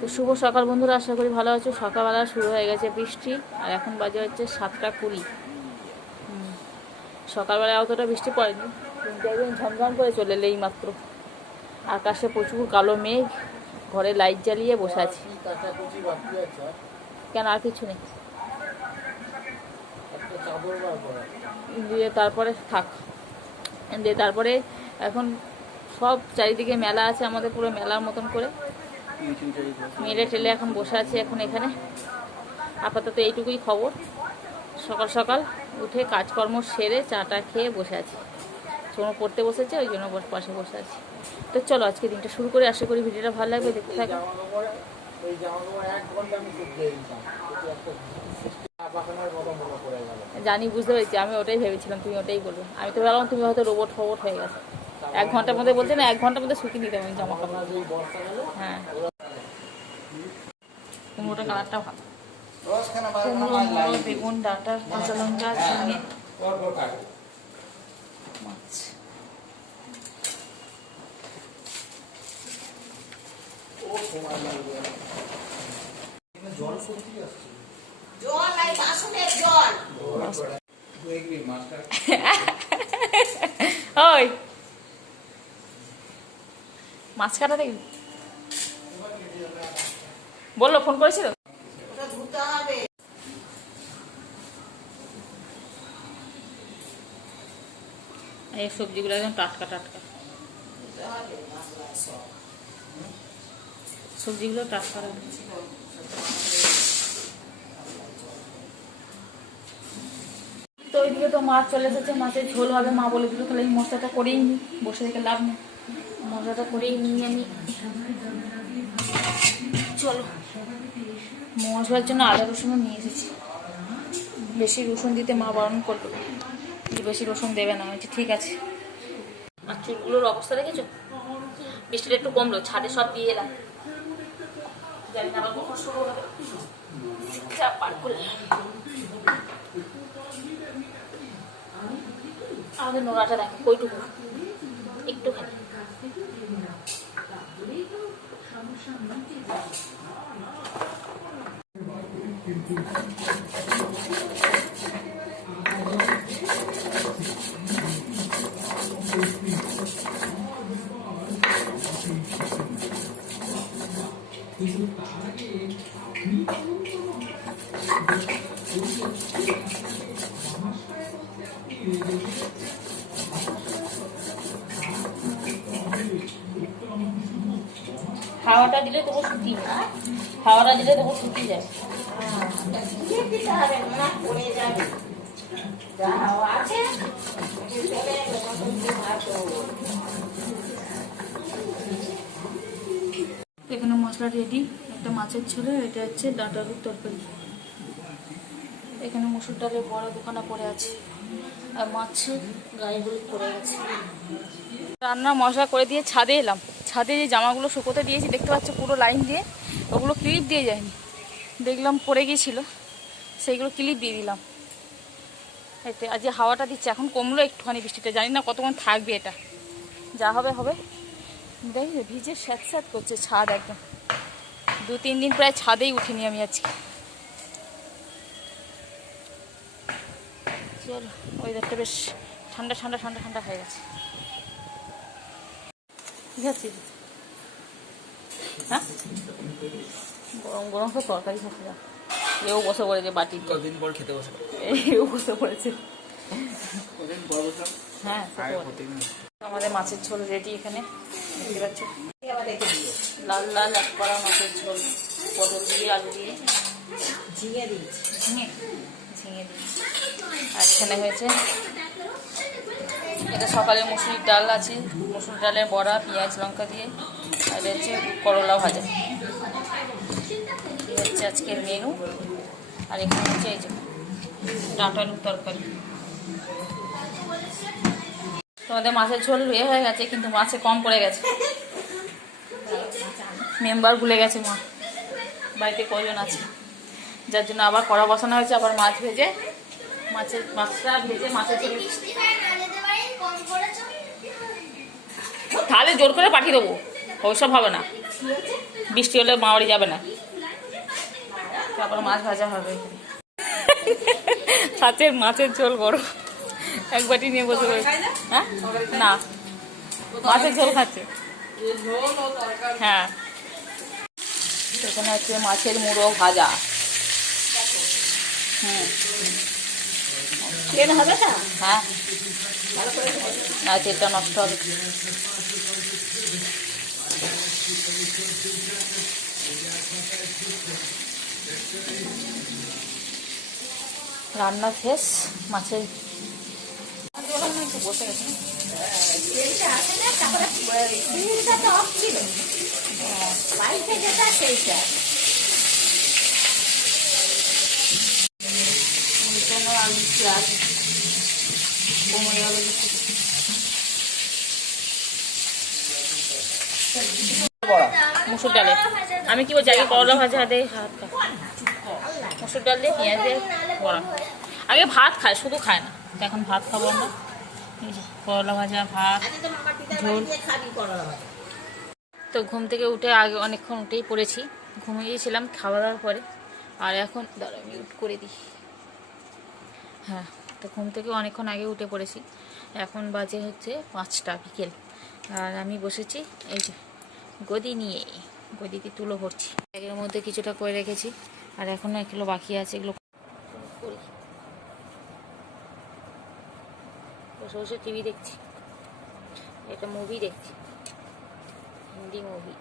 তো শুভ সকাল বন্ধুরা, আশা করি ভালো আছো। সকালবেলা শুরু হয়ে গেছে বৃষ্টি, আর এখন বাজে হচ্ছে 7টা 20। সকালবেলায় অতটা বৃষ্টি পড়েনি, কিন্তু একদিন ঝমঝম করে চলে এলো এই মাত্র। আকাশে প্রচুর কালো মেঘ, ঘরে লাইট জ্বালিয়ে বসে আছি। কেন, আর কিছু নেই? দিয়ে তারপরে থাক, দিয়ে তারপরে এখন সব চারিদিকে মেলা আছে, আমাদের পুরো মেলার মতন করে মেলে টেলে এখন বসে আছি। এখন এখানে আপাতত এইটুকুই খবর। সকাল সকাল উঠে কাজকর্ম সেরে চাটা খেয়ে বসে আছি। সোনু পড়তে বসেছে, ওই জন্য পাশে বসে আছি। তো চলো আজকে দিনটা শুরু করে, আশা করি ভিডিওটা ভালো লাগবে, দেখতে থাকো। জানি, বুঝতে পেরেছি, আমি ওটাই ভেবেছিলাম তুমি ওটাই বলবে। আমি তো ভাবলাম তুমি হয়তো রোবট ফোবট হয়ে গেছে। 1 ঘন্টার মধ্যে বলছে না, 1 ঘন্টার মধ্যে শুকিয়ে দিতে হবে জামা কাপড়। হ্যাঁ, কুমড়োটা কালারটা ভালো। কুমড়ো, বেগুন, ডাঁটা, কাঁচা লঙ্কা, ঝিঙে, মাছ। ওই মাছ কাটা দেখবি বললো, ফোন করেছিল। এই সবজিগুলো একদম টাটকা টাটকা, সবজিগুলো টাটকা। তো ওইদিকে তো মাছ চলে এসেছে, মাছের ঝোল হবে। মা বলে দিল তাহলে এই মশলাটা করেই নি, বসে থেকে লাভ নেই, মশলাটা করেই নিই আমি। চলো, মশলার জন্য আদা রসুনও নিয়ে এসেছি। বেশি রসুন দিতে মা বারণ করলো, বেশি রসুন দেবে না। বলছি ঠিক আছে। আর চুলগুলোর অবস্থা দেখেছো? বৃষ্টিটা একটু কমলো, ছাদে সব দিয়ে এলাম। জানি না আবার কখন শুরু হবে। আমাদের নোড়াটা দেখো কইটুকু, একটুখানি। হাওয়াটা দিলে তবু শুকিয়ে যায়, হাওয়াটা দিলে তবু শুকিয়ে যায়। এখানে মশলা রেডি। একটা মাছের ঝোলে, এটা হচ্ছে ডাঁটা আলুর তরকারি। এখানে মসুর ডালের বড় দোকানা পড়ে আছে, আর মাছের গায়ে হলুদ পড়ে গেছে। রান্না মশলা করে দিয়ে ছাদে এলাম। ছাদে যে জামাগুলো শুকোতে দিয়েছি দেখতে পাচ্ছ, পুরো লাইন দিয়ে, ওগুলো ক্লিপ দিয়ে যায়নি, দেখলাম পড়ে গিয়েছিল, সেইগুলো ক্লিপ দিয়ে দিলাম। এতে আজ যে হাওয়াটা দিচ্ছে, এখন কমলো একটুখানি বৃষ্টিটা, জানি না কতক্ষণ থাকবে। এটা যা হবে হবে। দেখ ভিজে স্যাঁত স্যাঁত করছে ছাদ একদম। 2-3 দিন প্রায় ছাদেই উঠিনি আমি আজকে। চলো, ওয়েদারটা বেশ ঠান্ডা ঠান্ডা ঠান্ডা ঠান্ডা হয়ে গেছে। ঠিক আছে, হ্যাঁ, গরম গরম সব তরকারি খাচ্ছে। এও বসে পড়েছে বাটি, কদিন পর খেতে বসে, এও বসে পড়েছে। হ্যাঁ, আমাদের মাছের ঝোল রেডি। এখানে দেখতে পাচ্ছ, লাল লাল এক কড়া মাছের ঝোল, পটল দিয়ে, আলু দিয়ে, ঝিঙে দিয়েছি, ঝিঙে দিয়েছি। আর এখানে হয়েছে, এটা সকালে মুসুরির ডাল আছে, মুসুর ডালের বড়া, পেঁয়াজ লঙ্কা দিয়ে। আর এটা হচ্ছে করলা ভাজা। এই হচ্ছে আজকের মেনু। আর এখানে হচ্ছে এই যে ডাঁটা আলুর তরকারি। তোমাদের মাছের ঝোল হয়ে গেছে, কিন্তু মাছে কম পড়ে গেছে। মেম্বার ভুলে গেছে মা, বাড়িতে কজন আছে, যার জন্য আবার কড়া বসানো হয়েছে। আবার মাছ ভেজে, মাছটা ভেজে মাছের ঝোল। তাহলে জোর করে পাঠিয়ে দেবো, ওইসব হবে না। বৃষ্টি হলে মা বাড়ি যাবে না, তারপর মাছ ভাজা হবে। মাছের ঝোল বড় এক বাটি নিয়ে বসে বসে। হ্যাঁ না, মাছের ঝোল খাচ্ছে। হ্যাঁ, এখানে হচ্ছে মাছের মুড়ো ভাজা। হবে না? হ্যাঁ, না তেলটা নষ্ট হবে। রান্না শেষ, মাছের বসে গেছে। আলু পেঁয়াজ কমে গেল। মুসুর ডালে আমি কি বলছি, আগে করলা ভাজা দিয়ে ভাত খাই, মুসুর ডাল দিয়ে পেঁয়াজ দিয়ে বড়া। আগে ভাত খায়, শুধু খায় না। এখন ভাত খাবো আমরা, করলা ভাজা, ভাত, ঝোল। তো ঘুম থেকে উঠে আগে অনেকক্ষণ উঠেই পড়েছি, ঘুমিয়েছিলাম খাওয়া দাওয়ার পরে। আর এখন দাঁড়া মিউট করে দিই। হ্যাঁ, তো ঘুম থেকে অনেকক্ষণ আগে উঠে পড়েছি। এখন বাজে হচ্ছে 5টা বিকেল। আর আমি বসেছি এই যে গদি নিয়ে, গদিতে তুলো ভরছি। ব্যাগের মধ্যে কিছুটা করে রেখেছি, আর এখনও এগুলো বাকি আছে, এগুলো করি। বসে বসে টিভি দেখছি, একটা মুভি দেখছি, হিন্দি মুভি।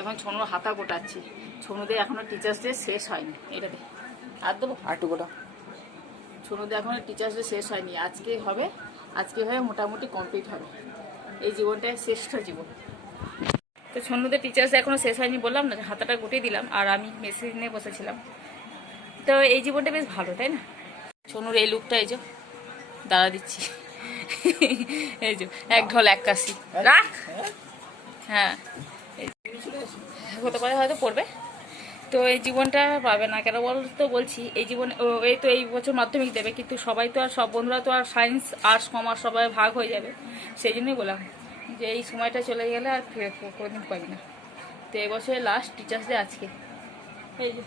এখন ছনুর হাতা গোটাচ্ছি। ছনুদের এখনো টিচার্স ডে শেষ হয়নি। এটাতে আর দেবো আটু গোটা। ছনুদের এখনো টিচার্স ডে শেষ হয়নি, আজকে হবে। আজকে হয়ে মোটামুটি কমপ্লিট হবে। এই জীবনটাই শ্রেষ্ঠ জীবন। তো ছনুদের টিচার্স ডে এখনো শেষ হয়নি বললাম না, হাতাটা গুটিয়ে দিলাম আর আমি মেসেজ নিয়ে বসেছিলাম। তো এই জীবনটা বেশ ভালো, তাই না? ছনুর এই লুকটা, এই যে দাঁড়া দিচ্ছি, এই যে এক ঢোল এক কাশি রাখ। হ্যাঁ, হতে পারে, হয়তো পড়বে। তো এই জীবনটা পাবে না কেন বলতো বলছি, এই জীবন এই তো এই বছর মাধ্যমিক দেবে, কিন্তু সবাই তো আর, সব বন্ধুরা তো আর সায়েন্স আর্টস কমার্স সবাই ভাগ হয়ে যাবে। সেই জন্যই বললাম যে এই সময়টা চলে গেলে আর ফিরে কোনোদিন পাবি না। তো এই বছরের লাস্ট টিচার্স ডে আজকে। এই যে